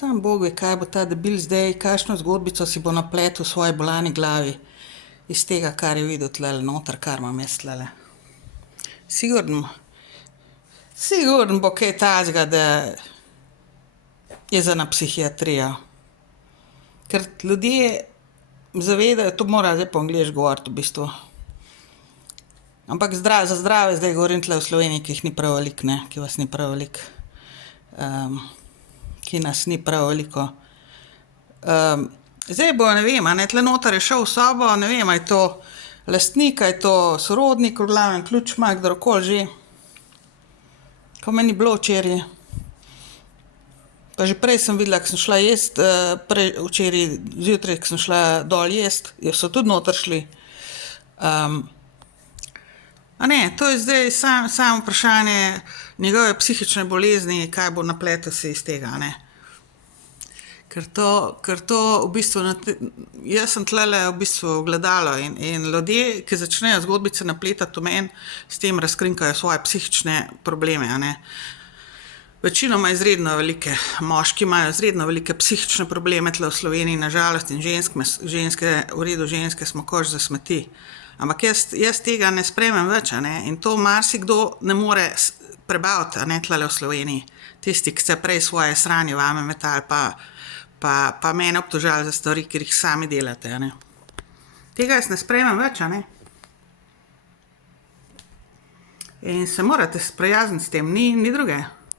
Sam Bog ve, kaj bo ta debil zdaj, kakšno zgodbico si bo napletel v svoji bolani glavi iz tega, kar je videl tlele noter, kar imam jaz tlele. Sigurno bo kaj tazga, da je za na psihiatrijo. Ker ljudje zavedajo, to mora zdaj po angliško govoriti v bistvu. Ampak za zdrave zdaj govorim tle v Sloveniji, ki jih ni prav veliko, ne, ki vas ni prav veliko. Ki nas ni prav veliko. Zdaj bo, ne vem, a ne, tle noter je šel v sobo, ne vem, a je to lastnik, a je to sorodnik, v glavnem ključ ima, kdorkoli že. Ko me ni bilo včeraj. Pa že prej sem videla, ko sem šla jest, včeraj zjutraj, ko sem šla dol jest, so tudi noter šli. A ne, to je zdaj samo vprašanje njegove psihične bolezni, kaj bo napletel se iz tega, a ne. Ker to v bistvu, jaz sem tlele v bistvu gledalo in ljudje, ki začnejo zgodbice napletati v meni, s tem razkrinkajo svoje psihične probleme, a ne. Večinoma izredno velike, moški imajo izredno velike psihične probleme tle v Sloveniji, na žalost, in ženske, v redu, ženske smo koš za smeti. Ampak jaz tega ne sprejmem več, a ne, in to marsikdo ne more prebaviti, a ne, tlele v Sloveniji. Tisti, ki ste prej svoje sranje vame metali, pa mene obtožali za stvari, ker jih sami delate, a ne. Tega jaz ne sprejmem več, a ne. In se morate sprijazniti s tem, ni druge.